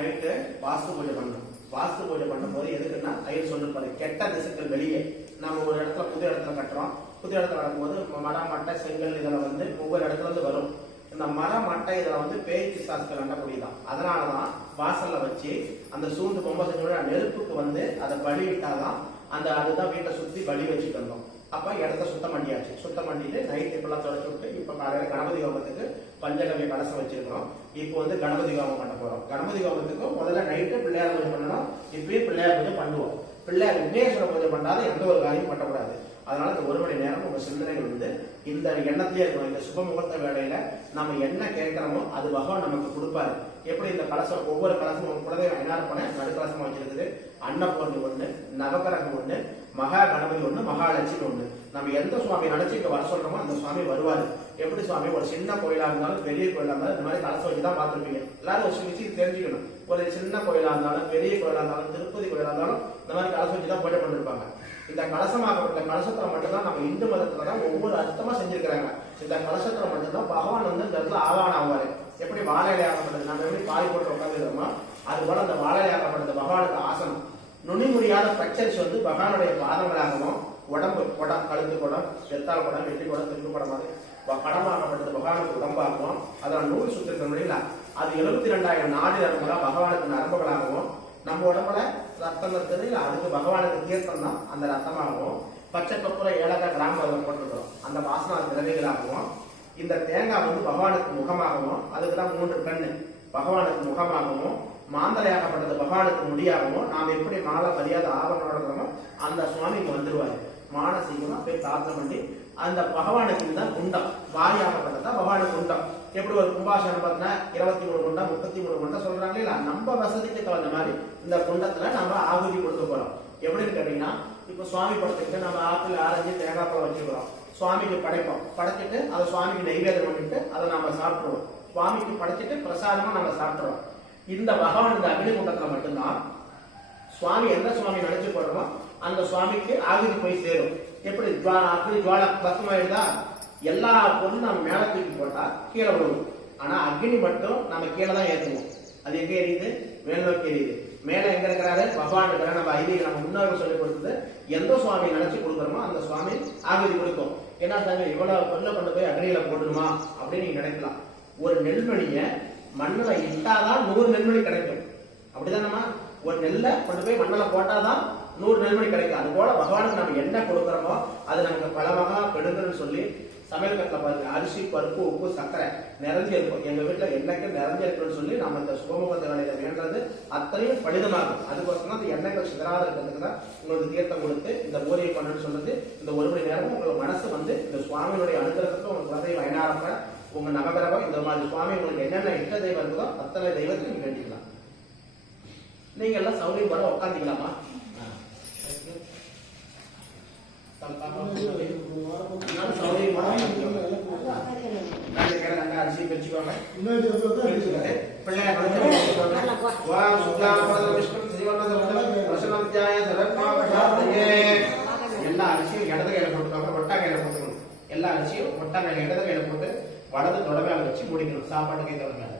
Night வாஸ்து பூஜை பண்ணணும். வாஸ்து பூஜை பண்ணும்போது எதுக்குன்னா ஐயர் சொல்லிருப்பாரு, கெட்ட திசைகள் வெளியே. நம்ம ஒரு இடத்துல புது இடத்துல கட்டுறோம். புது இடத்துல நடக்கும்போது மரம் மட்டை செங்கல் இதுல வந்து ஒவ்வொரு இடத்துல இருந்து வரும். இந்த மரம் மட்டை இதுல வந்து பேய் பிசாசுகள் அண்டக்கூடியதான். அதனாலதான் வாசல்ல வச்சு அந்த சூண்டு பொம்மை செஞ்சோட நெருப்புக்கு வந்து அதை பலியிட்டாதான் அதுதான் வீட்டை சுத்தி பலி வச்சுட்டு வந்தோம். அப்ப இடத்த சுத்தம் பண்ணியாச்சு. சுத்தம் பண்ணிட்டு நைட் இப்பெல்லாம் தொடச்சு விட்டு இப்ப காலையில கணபதி ஹோமத்துக்கு பஞ்சகவிய கலசம் வச்சிருக்கிறோம். இப்போ வந்து கணபதி ஹோமம் பண்ண போறோம். கணபதி ஹோமத்துக்கு முதல்ல நைட்டு பிள்ளையார் பூஜை பண்ணணும். இப்பயும் பிள்ளையார் பூஜை பண்ணுவோம். பிள்ளையார் விக்னேஸ்வர பூஜை பண்ணாத எந்த ஒரு காரியம் பண்ணக்கூடாது. அதனால இந்த 1 மணி நேரம் உங்க சிந்தனைகள் வந்து இந்த எண்ணத்திலே இருக்கணும். இந்த சுப முகூர்த்த வேலையில நம்ம என்ன கேட்கிறோமோ அது பகவான் நமக்கு கொடுப்பாரு. எப்படி இந்த கலசம் ஒவ்வொரு கலசமும் கூடவே என்ன பண்ண நடுக்கலசமா வச்சிருக்குது. அன்னபூர்ணி 1, நவகிரகம் 1, மகா கணபதி 1, மகாலட்சுமி 1. நம்ம எந்த சுவாமி நினைச்சு இங்க வர சொல்றோமோ அந்த சுவாமி வருவாரு. எப்படி சுவாமி ஒரு சின்ன கோயிலா இருந்தாலும் பெரிய கோயிலா இருந்தாலும் இந்த மாதிரி கலசம் வச்சுதான் பார்த்துருப்பீங்க. எல்லாரும் ஒரு விஷயம் தெரிஞ்சுக்கணும். ஒரு சின்ன கோயிலா இருந்தாலும் பெரிய கோயிலா இருந்தாலும் திருப்பதி கோயிலா இருந்தாலும் இந்த மாதிரி கலசம் வச்சுதான் பூஜை பண்ணிருப்பாங்க. இந்த கலசமாகப்பட்ட கலசத்துல மட்டும்தான் நம்ம இந்து மதத்துல தான் ஒவ்வொரு அர்த்தமா செஞ்சிருக்கிறாங்க. இந்த கலசத்துல மட்டும்தான் பகவான் வந்து இந்த இடத்துல ஆவான் ஆவாரு. எப்படி வாழையில ஆகப்பட்டது நம்ம எப்படி பாலி போட்டு உட்காந்துக்கிறோமோ அது போல அந்த வாழையில ஆகப்பட்டது பகவானுக்கு ஆசனம். நுனி முடியாத பிரச்சரிச்சு வந்து பகவானுடைய பாதங்களாகவும் உடம்பு குடம், கழுத்து குடம், வெத்தால் குடம், வெட்டி குடம், திருப்பு குடம் மாதிரி கடமாகப்பட்டது பகவானுக்கு உடம்பாகவும் அதோட நூல் சுத்திருக்க முடியல. அது 72,000 நாடி நரம்புகளா பகவானுக்கு நரம்புகளாகவும் நம்ம உடம்புல ரத்தம் இருக்குது. அதுக்கு பகவானுக்கு தீர்த்தம் தான் அந்த ரத்தமாகவும் பச்சை கப்புற ஏலக்காய் கிராமம் போட்டிருக்கிறோம். அந்த வாசனா திரவிகளாகவும் இந்த தேங்காய் வந்து பகவானுக்கு முகமாகவும் அதுக்குதான் 3 கண்ணு பகவானுக்கு முகமாகவும் மாந்தலையாகப்பட்டது பகவானுக்கு முடியாகவும் நாம் எப்படி மாலை மரியாதை ஆபரணம் அந்த சுவாமிக்கு வந்துருவாரு. மானசீகமா போய் பிரார்த்தனை பண்ணி அந்த பகவானுக்கு தான் குண்டம் வாரியாகப்பட்டதா பகவானுக்கு குண்டம். எப்படி ஒரு கும்பாசனம் பார்த்தா 23 குண்டம் 33 குண்டம் சொல்றாங்க இல்ல, நம்ம வசதிக்கு தகுந்த மாதிரி இந்த குண்டத்துல நம்ம ஆகுதி கொடுக்க போறோம். எப்படின்னு கேட்டீங்கன்னா இப்ப சுவாமி படத்துக்கு நம்ம ஆப்பிள் ஆரஞ்சு தேங்காய் பழம் வச்சுக்கிறோம். சுவாமிக்கு படைப்போம். படைச்சிட்டு அதை சுவாமிக்கு நைவேதம் பண்ணிட்டு அதை நம்ம சாப்பிடுவோம். சுவாமிக்கு படைச்சிட்டு பிரசாதமா நம்ம சாப்பிடுறோம். இந்த பகவான் இந்த அக்னி குண்டத்துல மட்டும்தான் சுவாமி எந்த சுவாமி நினைச்சு போடுறோமோ அந்த சுவாமிக்கு ஆகுதி போய் சேரும். எப்படி அக்னி ஜுவால பஸ்மாயிடுதா எல்லா பொருளும் நம்ம மேல தூக்கி போட்டா கீழே விழுவும். ஆனா அக்னி மட்டும் நம்ம கீழே தான் ஏற்றுவோம். அது எங்க எரியுது? மேல் நோக்கி எரியுது. மேல எங்க இருக்கிறாரு? பகவான் இருக்கிற. நம்ம ஐதீகம் நம்ம முன்னோர்கள் சொல்லி கொடுத்தது எந்த சுவாமி நினைச்சு கொடுக்குறோமோ அந்த சுவாமி ஆகுதி கொடுக்கும். ஏன்னா தாங்க இவ்வளவு பொருளை கொண்டு போய் அக்னியில போடணுமா அப்படின்னு நீங்க நினைக்கலாம். ஒரு நெல்மணிய மண்ணுல இட்டாதான் 100 நெல்மணி கிடைக்கும். அப்படிதானமா? ஒரு நெல்லை கொண்டு போய் மண்ணில போட்டாதான் 100 நெல்மணி கிடைக்கும். அது போல பகவானுக்கு நம்ம என்ன கொடுக்குறோமோ அது நமக்கு பலவகா பெடுங்கன்னு சொல்லி சமையல் கட்டில பாருங்க அரிசி பருப்பு உப்பு சர்க்கரை நிறைஞ்சு இருக்கும். எங்க வீட்டுல என்னைக்கு நிறைஞ்சு இருக்குன்னு சொல்லி நம்ம இந்த சுபமுகத்த வேலையில வேண்டது அத்தனையும் பலிதமாகும். அதுக்கோசரம் அந்த எண்ணெய்கள் சிதறாத இருக்கிறதுக்கு தான் உங்களுக்கு தீர்த்தம் கொடுத்து இந்த பூரியை பண்ணுன்னு சொல்றது. இந்த 1 மணி நேரமும் உங்களுக்கு மனசு வந்து இந்த சுவாமியுடைய அனுகிரகத்துக்கு உங்க குழந்தை வயனாரப்ப உங்க நவகிரகம் இந்த மாதிரி சுவாமி உங்களுக்கு என்னென்ன இஷ்ட தெய்வம் இருக்குதோ அத்தனை தெய்வத்தை நீங்க வேண்டிக்கலாம். நீங்க எல்லாம் சௌகரியம் போல உட்காந்துக்கலாமா? அரிசி பிரிச்சுக்கோங்க. எல்லா அரிசியும் இடது கையில போட்டுக்கோங்க. ஒட்டா கையில போட்டுக்கணும். எல்லா அரிசியும் ஒட்டா கையில இடது கையில போட்டு வலது தொட மேல வச்சு முடிக்கணும். சாப்பாட்டு கை தொட மேல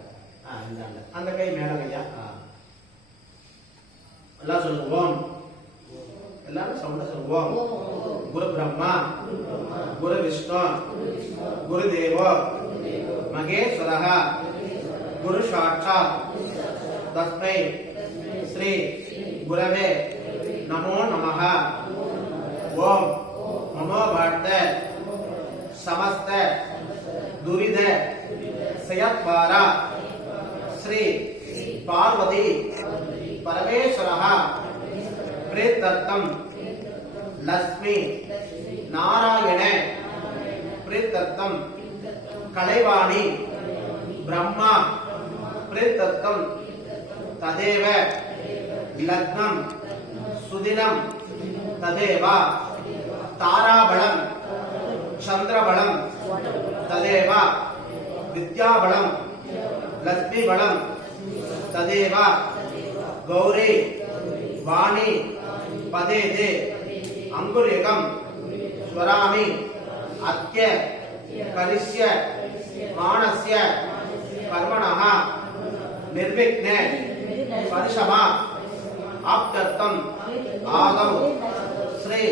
அந்த கை மேல கையா எல்லாம் சொல்லுங்க. ஓம் எல்லாரும் சவுண்ட சொல்லுங்க. ஓம் குரு பிரம்மா குரு விஷ்ணு குரு தேவோ மகேஸ்வரः குரு சாட்சாத் தஸ்மை ஸ்ரீ குரவே நமோ நமः. ஓம் நமோ வாட்ட समस्त दुरिद सयत्वारा श्री पार्वती परमेश्वरः प्रीत्यर्थम लक्ष्मी नारायण प्रीत्यर्थम कलैवाणी ब्रह्मा प्रीत्यर्थम तदेव लग्नं सुदिनं तदेव ताराबलं चंद्रबलं तदेव विद्याबलं लक्ष्मीबलं तदेव गौरी वाणी पदेदे अंकुरिकं स्वरामि अत्य करिष्य मानस्य कर्मणः निर्विघ्ने स्पर्शमा आप्त्यर्थम आगम श्री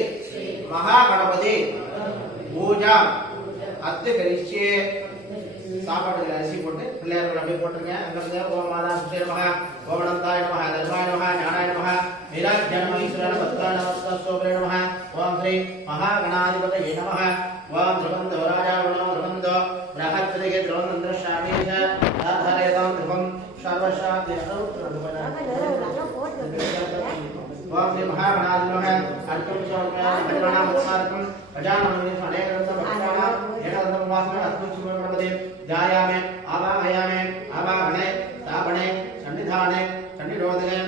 महागणपति पूजा अत्य करिष्ये சாப்பாடுல அரிசி போட்டு பிள்ளையார்கள் அப்படியே போட்டுருங்க. அங்கிருந்து ஓம் மாதா சுஷே நமஹ, ஓம் அனந்தாய நமஹ, தர்மாய நமஹ, ஞானாய நமஹ, நீராஜ்ய நமஹ, ஈஸ்வராய நமஹ, பத்ராய நமஹ, சோபரே நமஹ, ஓம் ஸ்ரீ மகாகணாதிபதயே நமஹ, ஓம் த்ருவந்தோ ராஜாவணோ த்ருவந்தோ பிரஹத்ரிகே த்ரோணந்திர ஷாமீஷ ஆதாரயதாம் த்ருவம் சர்வசாப்தி ஓம் ஸ்ரீ மகாகணாதிபதயே அர்க்கம் சோமயாமி பரிமாணம் உத்சாரகம் கஜானமணி அநேகரந்தம் பக்தானாம் ஏகதந்தம் வாசமே அத்புத கணபதி ध्यायामे आवाहयामे आवाहने स्थापने सन्निधाने सन्निरोधने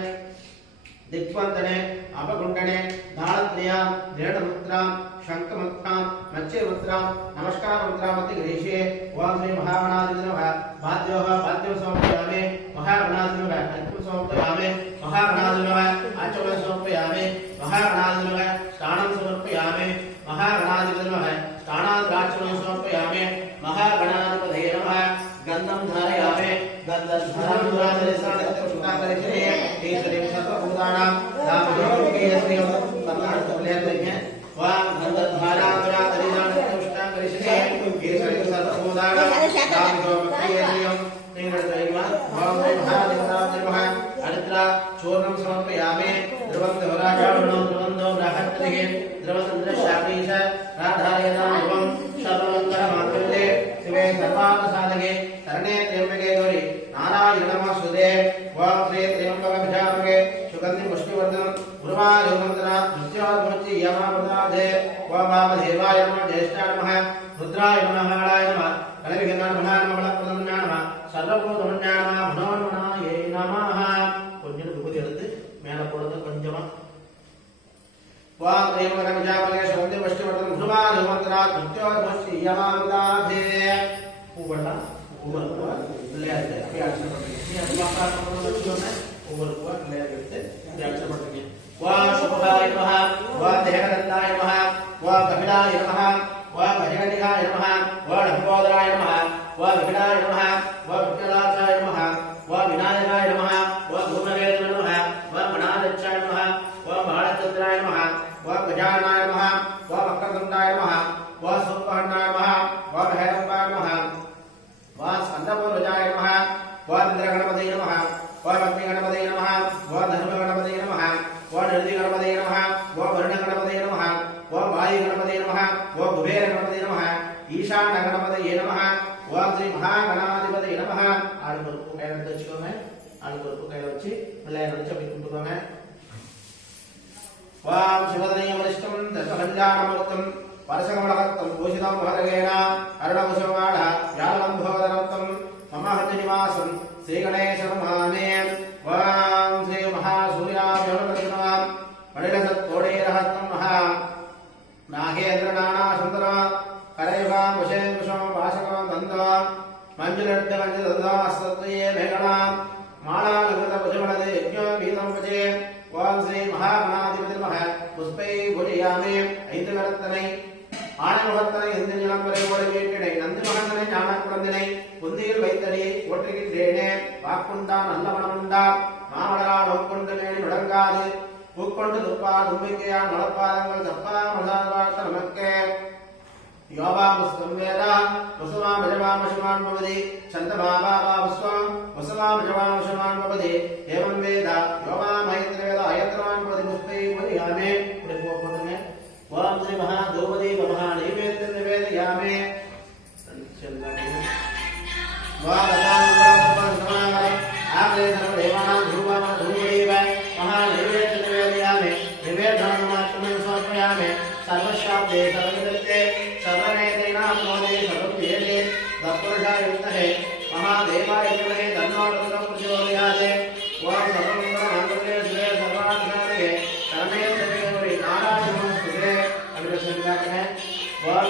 दिक्वंदने अपकुंडने दाळत्र्यां दृढमुद्रां शंखमुद्रां मत्स्यमुद्रां नमस्कारमुद्रां मध्ये गृहीष्ये ओम श्री महागणाधिपतये नमः वाद्योः वाद्यं समर्पयामि महागणाधिपतये नमः अर्घ्यं समर्पयामि महागणाधिपतये नमः आचमनं समर्पयामि महागणाधिपतये नमः स्नानं समर्पयामि महागणाधिपतये नमः स्नानाद्राचमनं समर्पयामि महागणाधिपतये नमः गंधं धारयामि गंधं धारयामि ईश्वरीं सर्वभूतानां नामयोगेयस्मिं सर्वहस्तुल्यं वां गंधधाराधरा तरिदानकृष्णां करिष्ये ईश्वरीं सर्वभूतानां नामयोगेयस्मिं निगडतैवा वां महादेवताय नमः अनन्तरा चूर्णं समर्पयामि ध्रुवं देवराजावणो ध्रुवन्दो बृहत्तरिगे ध्रुवचन्द्रशापीश राधारयतां ध्रुवं सर्वमङ्गलमाङ्गल्ये शिवे सर्वार्थसाधके शरणे त्र्यम्बके गौरी नारायण नमस्तुते ओम श्री त्र्यम्बकमजामके सुगन्धिं पुष्टिवर्धनं गुरुवायुमन्त्रा नृत्योर्मुच्चि यमामृताधे ओम वामदेवाय नमः ज्येष्ठाय नमः रुद्राय नमः हाराय नमः कलविघ्नाय नमः मंगलप्रदनाय नमः सर्वभूतमन्याय नमः मनोन्मनाये नमः கொஞ்சம் விபூதி எடுத்து மேல போடுங்க கொஞ்சமா ओम त्र्यम्बकमजामके सुगन्धिं पुष्टिवर्धनं गुरुवायुमन्त्रा नृत्योर्मुच्चि यमामृताधे பூவெல்லாம் ஒவ்வொரு பூவா பிள்ளையாருக்கு அப்படியே அர்ச்சனை பண்ணுறீங்க. நீ அது பார்க்க வச்சுக்கோங்க. ஒவ்வொரு பூவா பிள்ளையாருக்கு எடுத்து அப்படி அர்ச்சனை பண்ணுறீங்க. வா சுபகாய நமஹ, வா தேவதந்தாய நமஹ, வா கபிலாய நமஹ, வா கஜகணிகாய நமஹ, வா லம்போதராய நமஹ, வா விகடாய நமஹ, வா விட்டலாச்சாய நமஹ, வா விநாயகாய நமஹ, வா தூமவேத நமஹ, வா மணாலட்சாய நமஹ, வா பாலச்சந்திராய நமஹ, வா கஜானாய நமஹ, வா வக்ரதுண்டாய நமஹ, வா சூர்பகர்ணாய நமஹ, வா பைரவாய நமஹ, वा स्कंदपूर्वजाय नमः वा इंद्रगणपतये नमः वा लक्ष्मीगणपतये नमः वा धर्मगणपतये नमः वा नृत्यगणपतये नमः वा वरुणगणपतये नमः वा वायुगणपतये नमः वा कुबेरगणपतये नमः ईशानगणपतये नमः वा श्री महागणाधिपतये नमः ஆளுக்கு ஒரு பூ கையில எடுத்து வச்சுக்கோங்க. ஆளுக்கு ஒரு பூ கையில வச்சு பிள்ளையார் வச்சு அப்படி கும்பிட்டுக்கோங்க. வாம் சிவதனய வரிஷ்டம் தசகல்யாணமூர்த்தம் परसकमलहत्तं भूषितं महर्गेण अरुणकुसुमाढ व्यालम्भोदरत्तं मम हृदयनिवासं श्रीगणेशनमामे वां श्री महासूर्याभ्योनप्रतिमा मणिलसत्तोडेरहस्तं महा नागेन्द्रनानासुन्दर करैवां वशेन्दुषं वासकं दन्ता मञ्जुलड्डमञ्जुदन्तास्तत्त्वये मेघनां मालालकृतभुजमलदे यज्ञोपीतं वचे वां श्री महागणाधिपतये नमः पुष्पै पूजयामि ऐन्दुकरत्तनै ஆனமுகத்தனை எந்த நிலம்பரை ஓட வீட்டினை நந்தி மகந்தனை ஞான குழந்தினை புந்தியில் வைத்தடி ஒற்றுகின்றேனே வாக்குண்டான் நல்ல மனமுண்டா மாமலரால் ஒக்கொண்டு மேனி முடங்காது பூக்கொண்டு துப்பா தும்பிக்கையான் மலப்பாதங்கள் தப்பா மலர்வார்த்த நமக்கே யோபா புஸ்தம் வேதா வசுமா மஜவாமசுமான் பவதி சந்தமாவா புஸ்வம் வசுமா மஜவாமசுமான் பவதி ஏவம் வேதா யோபா மஹேந்திர வேதா அயத்ரவான் பவதி புஷ்பை புரியாமே இப்படி போட்டுங்க. ओम श्री महाद्रौपदी महा नैवेद्य निवेदयामि समर्पयामि सर्वशाब्दे सर्वदत्ते सर्वनेत्रेणाप्नोदे सर्ववेदे दत्पुरुषाय विद्महे महादेवाय धीमहि तन्नो रुद्रः प्रचोदयात् ओम सर्वमङ्गलमाङ्गल्ये शिवे सर्वार्थसाधके शरणे त्र्यम्बके नारायणे नमोस्तुते अभिनन्दनाय ओम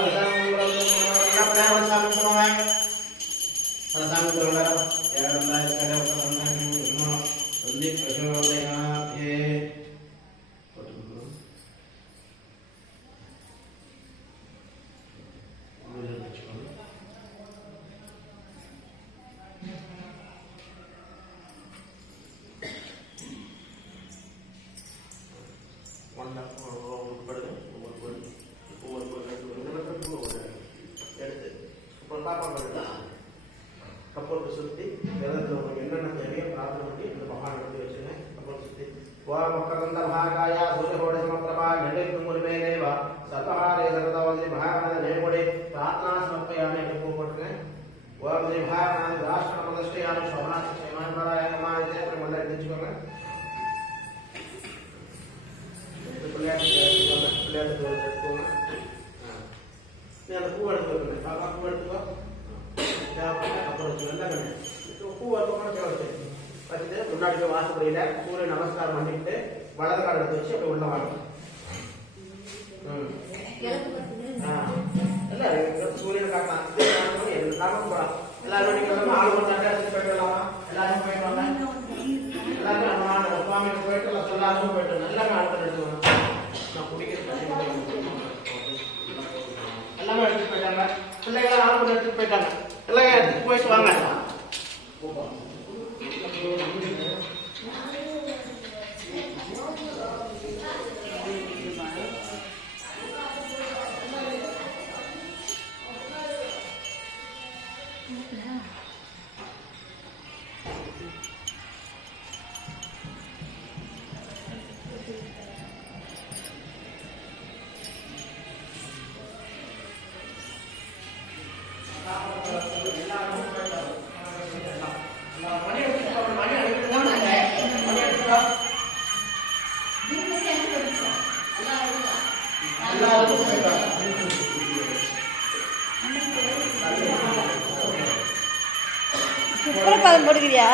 கப்பலுக்கு சுற்றி விரதத்தில் உங்களுக்கு என்னென்ன தேவையோ பிரார்த்தனை பண்ணி இந்த பகவான் எடுத்து வச்சுங்க. கப்பலுக்கு சுற்றி மகரந்த மகாகாயா சூரியகோட சமப்பிரபா நெடுக்கும் உரிமை தேவா சர்வஹாரே சர்வதவதி மகாகணத நேர்கொடை பிரார்த்தனா சமர்ப்பயாமி என்று போட்டுருக்கேன். ஓம் ஸ்ரீ மகாகணாதி ராஷ்டிர பிரதிஷ்டையான சோமநாத சேமானராயணமா இதேற்றம் வந்து எடுத்துக்கோங்க. பிள்ளையாட்டு எடுத்துக்கோங்க. நீ அந்த பூ எடுத்து வைக்கணும். பாப்பா பூ எடுத்துக்கோ. அப்புறம் பூ வச்சுட்டு முன்னாடி போய் வாசப்படியில சூரிய நமஸ்காரம் பண்ணிட்டு வலது கால் எடுத்து வச்சு அப்படி உள்ள வாங்க. சூரியன் காட்டலாம் போலாம். எல்லாரும் ஆள் ஒரு தட்டை எடுத்து போயிட்டு வரலாமா? எல்லாரும் போயிட்டு வாங்க. எல்லாருமே சுவாமிக்கு போயிட்டு எல்லாரும் போயிட்டு எல்லாமே ஆட்கள் எடுத்துவாங்க. நான் குடிக்கிறேன் எல்லாமே எடுத்துட்டு போயிட்டாங்க. பிள்ளைகள் ஆள் எடுத்துட்டு போயிட்டாங்க. எல்லாம் எடுத்துட்டு போயிட்டு வாங்க. பாதம் போட்டுக்கிறியா?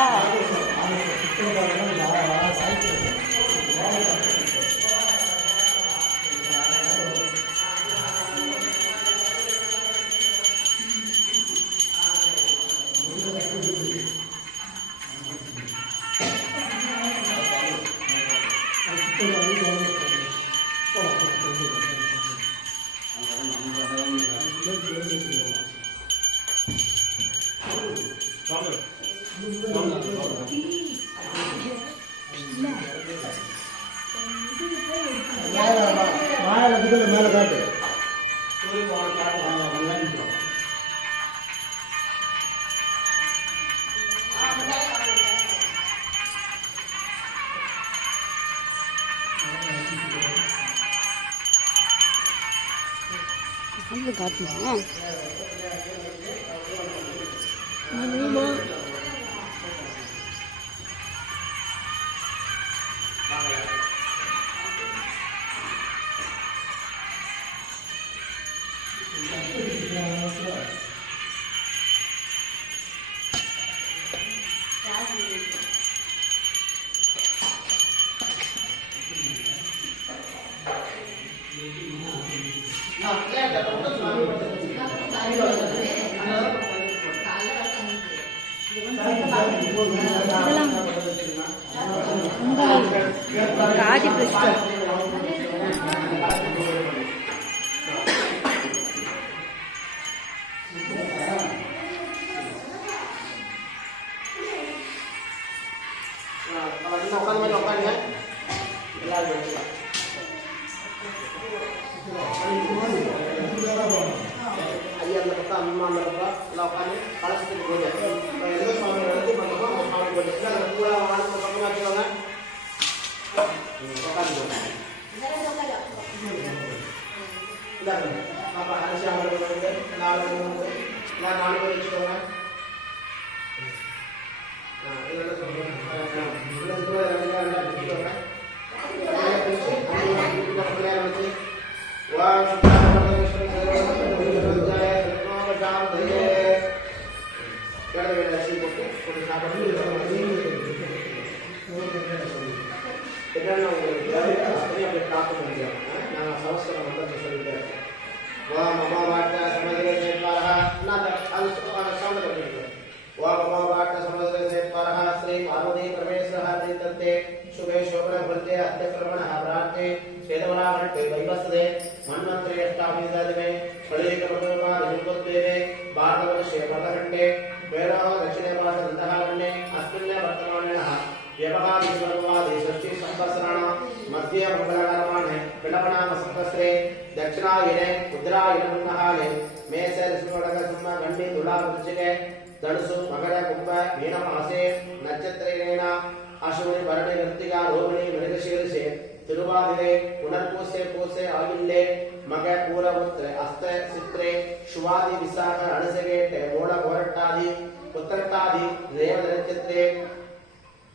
மேல காட்டு காட்டுமா காதி பிரஷ்டம் व्यवहारिकवादि षष्ठी संवत्सराण मध्य मंगलकरमाणे पिलवनाम संवत्सरे दक्षिणायने उत्तरायणमुन्नहाले मेष ऋषिवडक सिंह गण्डि तुला वृश्चिके धनुषु मकर कुंभ मीन मासे नक्षत्रेण अश्विनी भरणी कृत्तिका रोहिणी मृगशीर्षे तिरुवादिरे पुनर्पूसे पूसे आगिल्ले मग पूरपुत्र हस्त चित्रे शुवादि विशाख अणसगेटे मूल गोरट्टादि उत्तरट्टादि रेव नक्षत्रे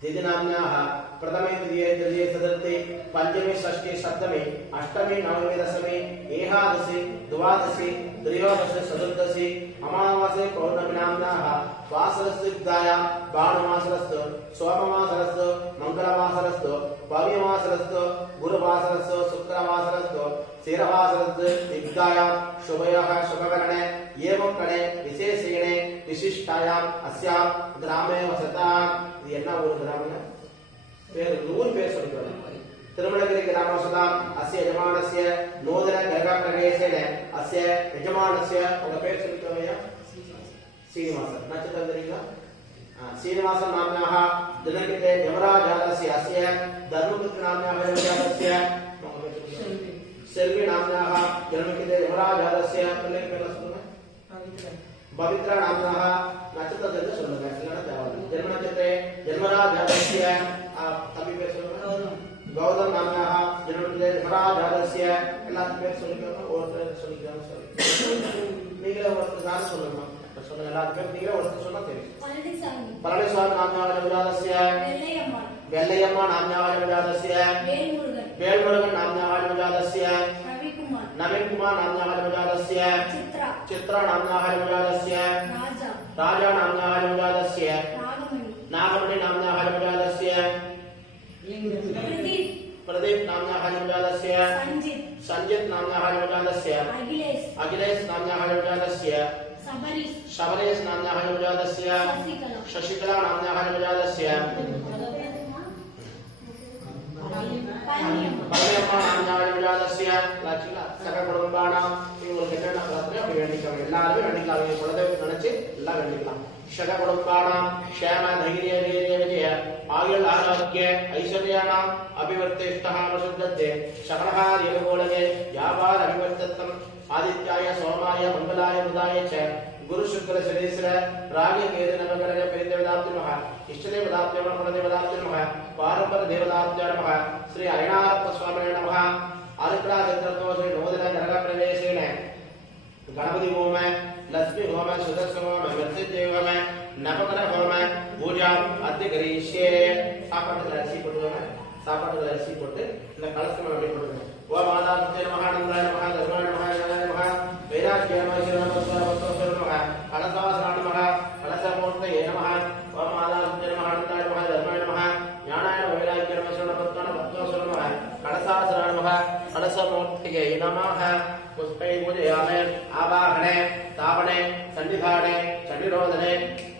दिदिनाम्याः प्रथमे द्वितीये तृतीये चतुर्थी पंचमी षष्ठी सप्तमी अष्टमी नवमी दशमी एकादशी द्वादशी त्रयोदशी चतुर्दशी अमावास्ये पौर्णमी नाम्नाः वासरस्युक्तायां भानुवासरस्तु सोमवासरस्तु मंगलवासरस्तु भव्यवासरस्तु गुरुवासरस्तु शुक्रवासरस्तु स्थिरवासरस्तु युक्तायां शुभयोः शुभकरणे एवं कणे विशेषेणे विशिष्टायां अस्यां ग्रामे वसतां இது என்ன ஒரு கிராமம்னா பேர் ஊர் பேர் சொல்லிட்டு திருமணகிரி கிராமவசதாம் அஸ்ய யஜமானஸ்ய நூதன கிரக பிரவேசேன அஸ்ய யஜமானஸ்ய உங்க பேர் சொல்லிட்டு சீனிவாசன் நட்சத்திரம் தெரியுங்களா சீனிவாசன் நாம்னாः தினகிதே யமராஜாதஸ்ய அஸ்ய தர்மபுத்திர நாம்னாः யமராஜாதஸ்ய செல்வி நாம்னாः தினகிதே யமராஜாதஸ்ய பிள்ளை பேர் சொல்லுங்க பவித்ரா நாம்னாः நட்சத்திரத்தை சொல்லுங்க இல்லனா தேவல ஜென்ம நட்சத்திரே ஜன்மராஜாதஸ்ய தம்பி பேர் சொல்லுங்க கௌதம் நாம்னாः ஜன்மநட்சத்திரே ஜன்மராஜாதஸ்ய எல்லாத்துக்கும் பேர் சொல்லிக்கோங்க ஒருத்தர் சொல்லிக்கலாம் சரி நீங்களே ஒருத்தர் தான் சொல்லணும் சொல்லுங்க எல்லாத்துக்கும் நீங்களே ஒருத்தர் சொன்னா தெரியும் பழனிசாமி நாம்னாः ஜன்மராஜாதஸ்ய வெள்ளையம்மா நாம்னாः ஜன்மராஜாதஸ்ய வேல்முருகன் நாம்னாः ஜன்மராஜாதஸ்ய नवीन कुमार नाम्नाः जन्मजातस्य चित्रा नाम्नाः जन्मजातस्य राजा नाम्नाः जन्मजातस्य नागमणि नाम्नाः जन्मजातस्य प्रदीप नाम्नाः जन्मजातस्य संजित नाम्नाः जन्मजातस्य अखिलेश नाम्नाः जन्मजातस्य शबरीश नाम्नाः जन्मजातस्य शशिकला नाम्नाः जन्मजातस्य பரமேஸ்வர நாமஜாதஸ்ய லட்சுமி சக குடும்பானாம் உங்களுக்கு என்னென்ன பிரார்த்தனை அப்படி வேண்டிக்கலாம் எல்லாரும் வேண்டிக்கலாம் அவங்க குலதெய்வத்தை நினைச்சு எல்லாம் வேண்டிக்கலாம் சக குடும்பானாம் க்ஷேம தைரிய வீரிய விஜய ஆயுள் ஆரோக்கிய ஐஸ்வர்யானாம் அபிவர்த்திஷ்டः வசுத்தே சகலः யோகோலகே யாவாத அபிவர்த்தத்தம் ஆதித்யாய சோமாய மங்களாய புதாய ச गुरु शुक्र शनीश्वर रागे केतु नवग्रह पेदेवदाप्ति नमः इष्टदेवदाप्ति नमः कुलदेवदाप्ति नमः पारंपर देवदाप्ति नमः श्री अयनारप्प स्वामिने नमः आरुद्रादित्रतो श्री नूतन ग्रह प्रवेशेन गणपति होम लक्ष्मी होम सुदर्शन होम मृत्युंजय होम नवग्रह होम पूजा अद्य करिष्ये சாப்பாட்டுல அரிசி போட்டு இந்த கலசம் அப்படி போடுங்க ஓம் ஆதாரத்தே நமः நந்தாய நமः தர்மாய நமः ஜனாய நமः வைராக்கிய நமः சிவனமஸ்வர நமः கலசாசனாய நமः கலசமூர்த்தயே நமः ஓம் ஆதாரத்தே நமः நந்தாய நமः தர்மாய நமः ஞானாய நமः வைராக்கிய நமः சிவனமஸ்வர நமः கலசாசனாய நமः கலசமூர்த்தயே நமः पुष्पै पूजयामि आवाहने तापने सन्निधाने चंडिरोधने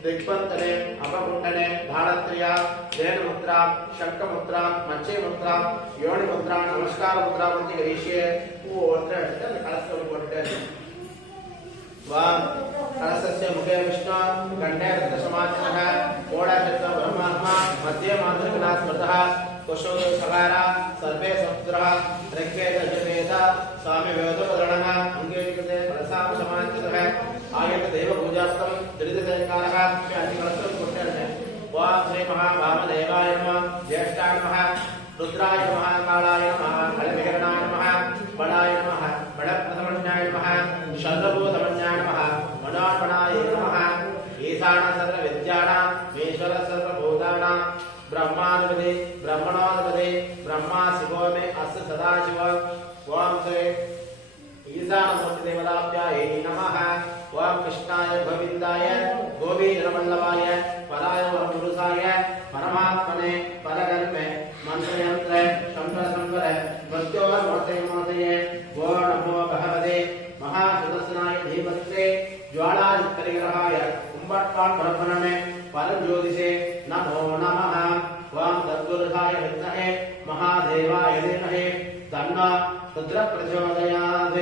दिग्बंधने अपकुंडने धारत्र्या धेनुमुद्रा शंखमुद्रा मत्स्यमुद्रा योनिमुद्रा नमस्कार मुद्रा मुद्रा करिष्ये ओत्र எடுத்து கலசத்துல போட்டுட்டு வா कलशस्य मुखे विष्णु कंठे रक्त समाचनः ओडाचत्र ब्रह्मात्मा मध्ये मातृगणा स्मृतः कुशो सकारा सर्वे समुद्रः ऋग्वेद यजुर्वेद स्वामी वेदोपदरणः अंगे कृते कलशाम समाचितः आयत देव पूजार्थं त्रिदिशकारः अतिकलशं कुट्टने ओम श्री महाभामदेवाय नमः ज्येष्ठाय नमः रुद्राय नमः कालाय नमः कलविहरणाय नमः बलाय नमः बलप्रथमन्याय नमः शर्वभूतमन्याय नमः मनोर्पणाय नमः ईशान सर्व विद्यानां ईश्वर सर्वभूतानां ब्रह्माधिपति ब्रह्मणोधिपति ब्रह्मा शिवो मे अस्य सदाशिव ओम श्री ईशानमूर्ति देवताभ्याय नमः ओम कृष्णाय गोविंदाय गोविंदवल्लभाय पराय पुरुषाय परमात्मने परकर्मे मंत्रयंत्र शंकर शंकर मृत्योर्मूर्ते मूर्तये वो नमो भगवते महासुदर्शनाय धीमहि ज्वालादित्यग्रहाय कुंभट्टान् ब्रह्मणे परम ज्योतिषे नमो नमः ओम तद्गुरुधाय विद्महे महादेवाय धीमहि तन्नो रुद्र प्रचोदयात्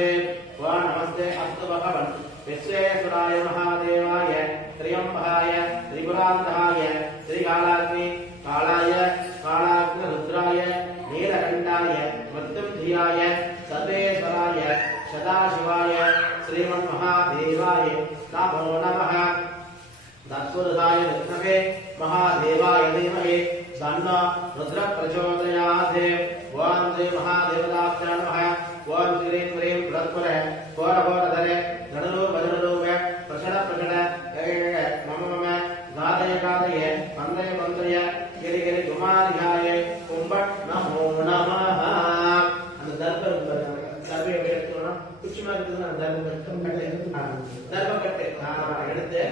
ओम नमस्ते अस्तु भगवन् विश्वेश्वराय महादेवाय त्र्यंबकाय त्रिपुरान्तकाय श्रीकालाग्नि कालाय कालाग्न रुद्राय नीलकंठाय मृत्युंजयाय सर्वेश्वराय सदाशिवाय श्रीमन्महादेवाय नमो नमः। तत्पुरुषाय विष्णवे महादेवाय धीमहि तन्नो रुद्र प्रचोदयात्। ओम श्री महादेवताभ्यां नमः। ओम श्रीं ह्रीं बृहत्पुरे घोरघोरधरे नडरूप नडरूप प्रषण प्रषण मम मम गादय गादय मन्त्रय मन्त्रय गिरि गिरि कुमार्याय कुंभट नमो नमः। அந்த தர்பம் தர்பை எடுத்துறோம் குச்சிமா இருக்குதுன்னா தர்பம் கட்டு எடுத்து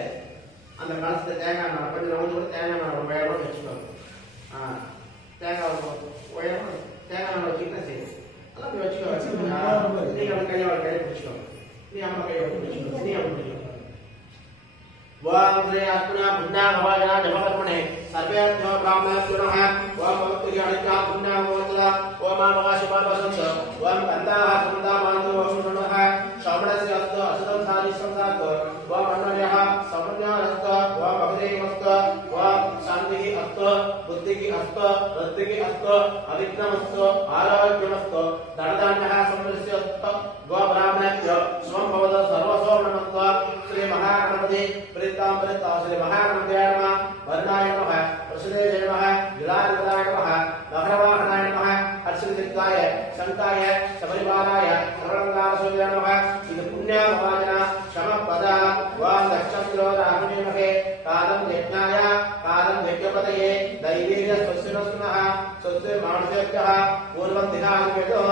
அந்த கலசத்தை தேங்காய் மரம் கொஞ்சம் ரவுண்ட் கூட தேங்காய் மரம் ரொம்ப உயரமாக வச்சுக்கோங்க. தேங்காய் உயரம் தேங்காய் மரம் வச்சுக்கிட்டா சரி எல்லாம் அப்படி வச்சுக்கோங்க. நீங்க அவன் கையை பிடிச்சிக்கோங்க. நீ அம்மா கையை பிடிச்சிக்கோங்க. நீ அப்படி பிடிச்சிக்கோங்க. ओम श्री आत्मना पुण्या भवाजना जपकर्मणे सर्वेभ्यो ब्राह्मणेभ्यो नमः। ओम भक्ति अनित्या पुण्या भवतला ओम आवाशिवा वसंत ओम गंधा सुगंधा मानतो ओम नमः। श्रवणस्य अस्तु असुतं सारिष्टं सातो ओम अन्नयः समन्या अस्तु ओम भगवते अस्तु ओम शान्तिः अस्तु बुद्धिः अस्तु रत्तिः अस्तु अविघ्नमस्तु आरोग्यमस्तु धनधान्यः समृद्धिः अस्तु गो ब्राह्मणेभ्यो स्वं भवतो सर्वसो नमस्ते। श्री महागणपति प्रीतां प्रीता श्री महागणपतये नमः। वर्णाय नमः प्रसन्नाय नमः विलासिताय नमः नखरवाहनाय नमः हर्षचित्ताय शंकाय सबरिवाराय सर्वंगारसूर्य नमः। इद पुण्या भवाजना क्षमपद वां दक्षन्द्रोराहुनिमहे कालं यज्ञाय कालं यज्ञपतये दैवीर्य स्वस्तिनस्नः स्वस्ति मानुषेभ्यः पूर्वं दिनाङ्केतो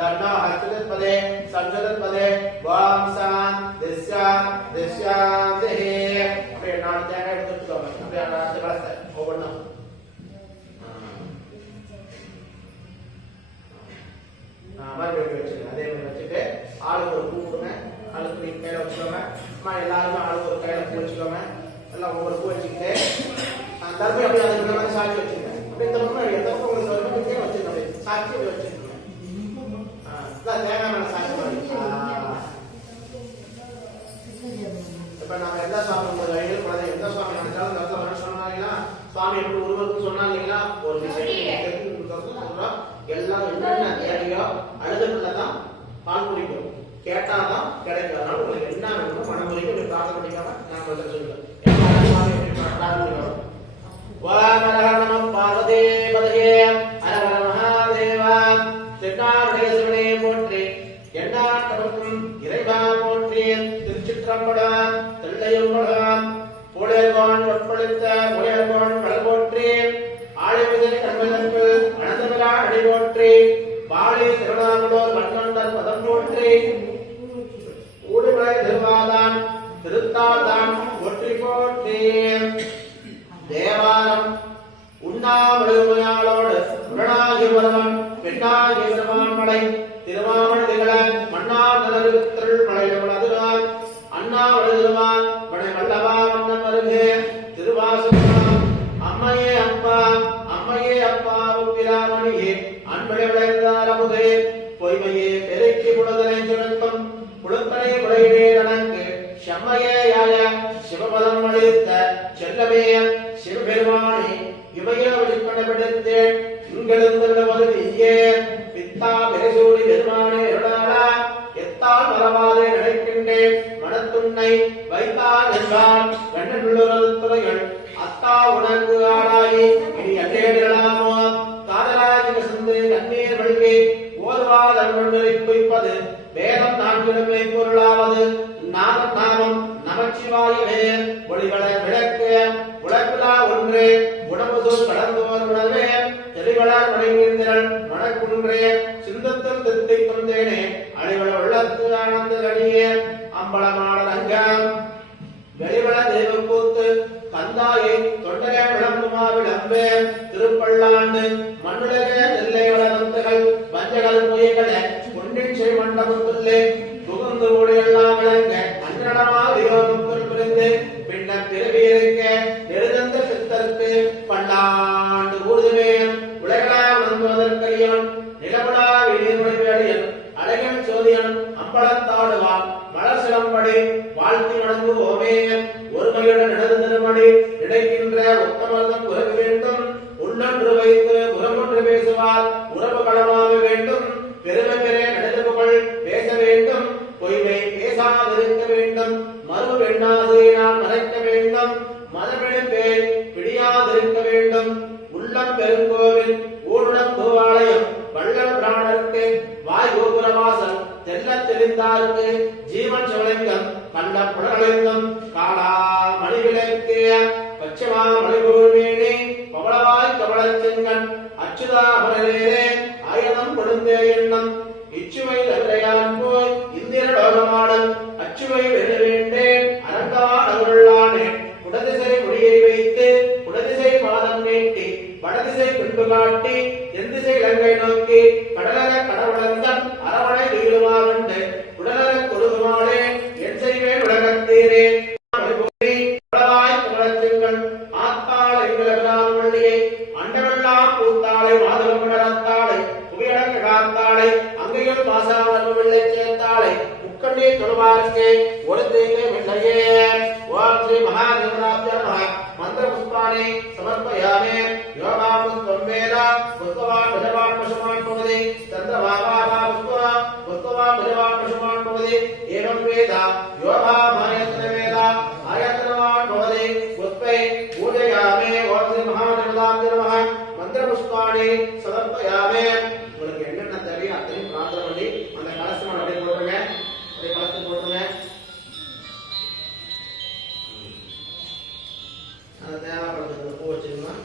दण्डो हस्तपदे संसदपदे वां सां दिश्यान्तिः அப்படியே நாலு தேங்காய் எடுத்து வச்சுக்கோங்க. அப்படியே அடுத்த கலசத்தை ஒவ்வொன்றும் மறுபடியும் வச்சுக்கோங்க. அதே மாதிரி வச்சுட்டு ஆளுக்கு ஒரு பூ கொடுங்க. ஆளுக்கு நீங்க கையில வச்சுக்கோங்க. அம்மா எல்லாருமே ஆளுக்கு ஒரு கையில பூ வச்சுக்கோங்க. எல்லாம் ஒவ்வொரு பூ வச்சுக்கிட்டு தர்மி அப்படியே அதுக்கு மாதிரி சாட்சி வச்சுக்கோங்க. அப்படியே இந்த பக்கம் எந்த பக்கம் உங்களுக்கு வச்சுக்கோங்க. சாட்சி அப்படி வச்சுக்கோங்க. தேங்காய் மேல சாட்சி மாதிரி இப்ப நாம எந்த சாமி வழியில் எந்த சுவாமி நினைச்சாலும் இந்த இடத்துல வர சொன்னாங்களா சுவாமி எப்படி உருவத்துக்கு சொன்னாங்களா ஒரு விஷயம் எல்லாம் என்னென்ன தேவையோ அழுதுக்குள்ளதான் பால் குடிக்கும் கேட்டாதான் கிடைக்கும். அதனால உங்களுக்கு என்ன வேணுமோ மனமுறைக்கு உங்களுக்கு பிரார்த்தனை பண்ணிக்காம நான் சொல்ல சொல்லுவேன். நம பார்வதே பதே ஹர மகாதேவா தென்னாடுடைய சிவனே போற்றி எண்ணாட்டவர்க்கும் இறைவா போற்றி திருச்சிற்றம்பலம் தில்லையம்பலம் புலையர்கோன் உட்படுத்த புலையர்கோன் கடல் போற்றி ஆழிமிதை கண்மதற்கு அனந்தமிலா அடி போற்றி பாலி திருநாமலோர் மண்கண்டர் பதம் போற்றி ஊடுமலை திருவாதான் திருத்தாதான் போற்றி போற்றி தேவாரம் உண்ணாமலையாளோடு உடனாகி வருவன் பெண்ணாகி வருவான் மலை திருவாமணி திகழ மன்னார் நலரு திரள் மலையுடன் அண்ணா வழுதுவான் மனை வல்லவா மன்னன் வருகே திருவாசகம் அம்மையே அப்பா அம்மையே அப்பா உப்பிராமணியே அன்பழை விளைந்தார் அமுதே பொய்மையே பெருக்கி புலதனை சுழக்கம் புலத்தனை உடையிலே நடங்கு செம்மையேயாய சிவபதம் அளித்த செல்லமே சிவபெருமானே இவையே வழிபடப்படுத்தேன் இங்கிருந்து வருவியே பித்தா பெருசூடி பெருமானே அருளாளா எத்தால் மரவாதே நினைக்கின்றேன் மனத்துன்னை வைத்தால் என்றால் கண்ணனுள்ளது துறைகள் அத்தா உணர்ந்து ஆளாயி இனி அட்டேடலாமோ காதலாஜிக சிந்து கண்ணீர் வழிவே ஓர்வாதம் ஒன்றை குவிப்பது வேதம் நான்கிடமே பொருளாவது நாதம் நாமம் நமச்சிவாயவே ஒளிவள விளக்கு உலகுலா ஒன்றே உணவு கடந்தோர் உணர்வே தெளிவளர் மனைவீந்திரன் மணக்குன்றே சிந்தத்தில் திருத்தை தந்தேனே அழிவள உள்ளத்து ஆனந்த கணியே அம்பலமாளர் அங்கம் வெளிவள தெய்வக்கூத்து கந்தாயை தொண்டகே விளம்புமா விளம்பே திருப்பள்ளாண்டு மண்ணுலகே நெல்லை வளர்ந்தகள் வஞ்சகல் முயங்கள பொன்னின் செய் மண்டபத்துள்ளே புகுந்து ஓடி எல்லாம் விளங்க அஞ்சனமாக விரோதத்தில் புரிந்து பின்னர் பிறவியிருக்க எழுதந்த பித்தருக்கு பல்லாண்டு கூடுதுவே உலகளா வந்ததற்கரியவன் நிலவுலா விநீர்மொழி வேடியன் அழகன் சோதியன் அம்பலத்தாடுவான் மலர் சிலம்படி வாழ்த்தி வணங்குவோமே ஒருமையுடன் இடது திருமடி கிடைக்கின்ற உத்தமர்தம் உறவு வேண்டும் உள்ளம் பேசுவார் உறவு களமாக வேண்டும். பெருமை பெற நடந்துகள் பேச வேண்டும். பொய்மை பேசாதிருக்க வேண்டும். மறுவு பெண்ணாசையினால் மறைக்க வேண்டும். மதமெனும் பேர் பிடியாதிருக்க வேண்டும். உள்ளம் பெருங்கோவில் ஊனுடன் பூவாலயம் வள்ளல் பிராணருக்கு வாய் கோபுரவாசல் தெல்ல தெரிந்தாருக்கு ஜீவன் சிவலிங்கம் கண்ட புலகலிங்கம் காலா மணிவிளக்கு பச்சமா மணிபூர்மீனி பவளவாய் கவளச் செங்கன் அச்சுதாபரே ஆயுதம் கொடுந்தே எண்ணம் இச்சுவை தவிரையான் போய் இந்திர லோகமாடும் அச்சுவை வெல்ல வேண்டேன் அரங்கவான் அவருள்ளானே குடதிசை முடியை வைத்து குடதிசை பாதம் நீட்டி வடதிசை பின்பு காட்டி எந்திசை இலங்கை நோக்கி கடலர கடவுளந்தன் அரவணை வீடுமாகண்டு உடலர கொடுகுமாளே என் செய்வேன் உலகத்தீரே புகழச்சிங்கள் ஆத்தாளை வள்ளியை அண்டவெல்லாம் பூத்தாளை மாதவமிடரத்தாளை புகையடங்க காத்தாளை அங்கையில் பாசாவரம் வெள்ளை சேர்த்தாளை முக்கண்ணே தொழுவார்க்கே ஒரு தீங்கை வெள்ளையே ஓம் ஸ்ரீ மகாதேவராஜ மந்திர புஷ்பாணி சமர்ப்பயாமே யோகா புஷ்பம் வேத புஷ்பவான் பஜவான் பசுமான் பவதி சந்திரபாபா புஷ்பா புஷ்பவான் பஜவான் பசுமான் பவதி ஏவம் வேத யோகா மாயத்திர வேத ஆயத்திரவான் பவதி புஷ்பை பூஜயாமே ஓம் ஸ்ரீ மகாதேவராஜ மந்திர புஷ்பாணி சமர்ப்பயாமே. உங்களுக்கு என்னென்ன தேவையோ அத்தனையும் பிரார்த்தனை பண்ணி அந்த கலசம் அப்படியே போட்டுருங்க. அப்படியே கலசம் போட்டுருங்க. அந்த தேவைப்படுறது பூ வச்சுக்கணும்.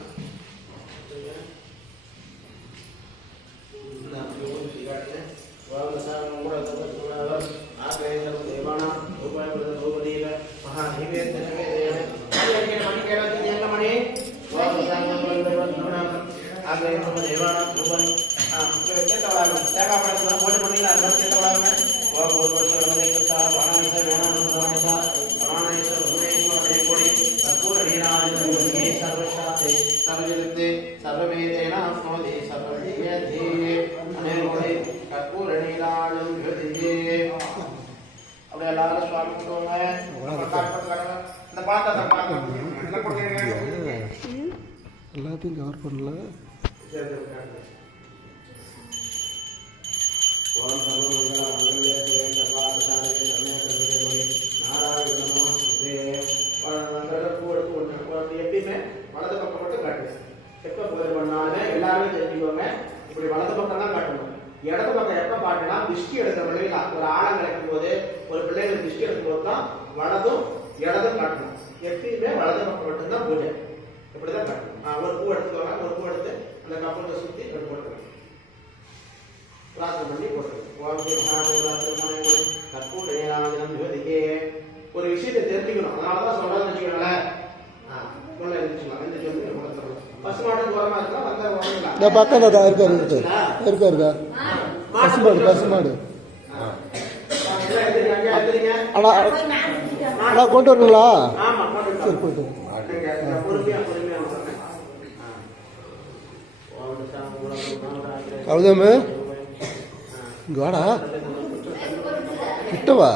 எல்லாரும் சுவாமி இந்த பாத்திரத்தை எல்லாத்தையும் கவர் பண்ணல. எப்பயுமே வலது பக்கம் மட்டும் காட்டுங்க. எப்ப பூஜை பண்ணாலும் எல்லாருமே தெரிஞ்சுக்கோங்க, இப்படி வலது பக்கம் தான் காட்டணும். இடது பக்கம் எப்ப காட்டுனா திருஷ்டி எடுக்கிற பிள்ளைகள் ஒரு ஆழம் கிடைக்கும் போது ஒரு பிள்ளைகள் திருஷ்டி எடுக்கும் போது தான் வலதும் இடதும் காட்டணும். எப்பயுமே வலது பக்கம் மட்டும்தான் பூஜை இப்படிதான் காட்டணும். ஒரு பூ எடுத்துக்கோங்க, ஒரு பூ எடுத்து அந்த கப்பலை சுத்தி போட்டுருங்க. பிரார்த்தனை பண்ணி போட்டுருங்க. ஒரு விஷயத்தை தெரிஞ்சுக்கணும். அதனாலதான் சொல்றேன்னு வச்சுக்கோங்களேன். இந்த பக்கம் இருக்கா பசுமாடு பசுமாடு அண்ணா கொண்டு வரணுங்களா? சரி போயிட்டு கௌதம் இங்க வாடா கிட்டவா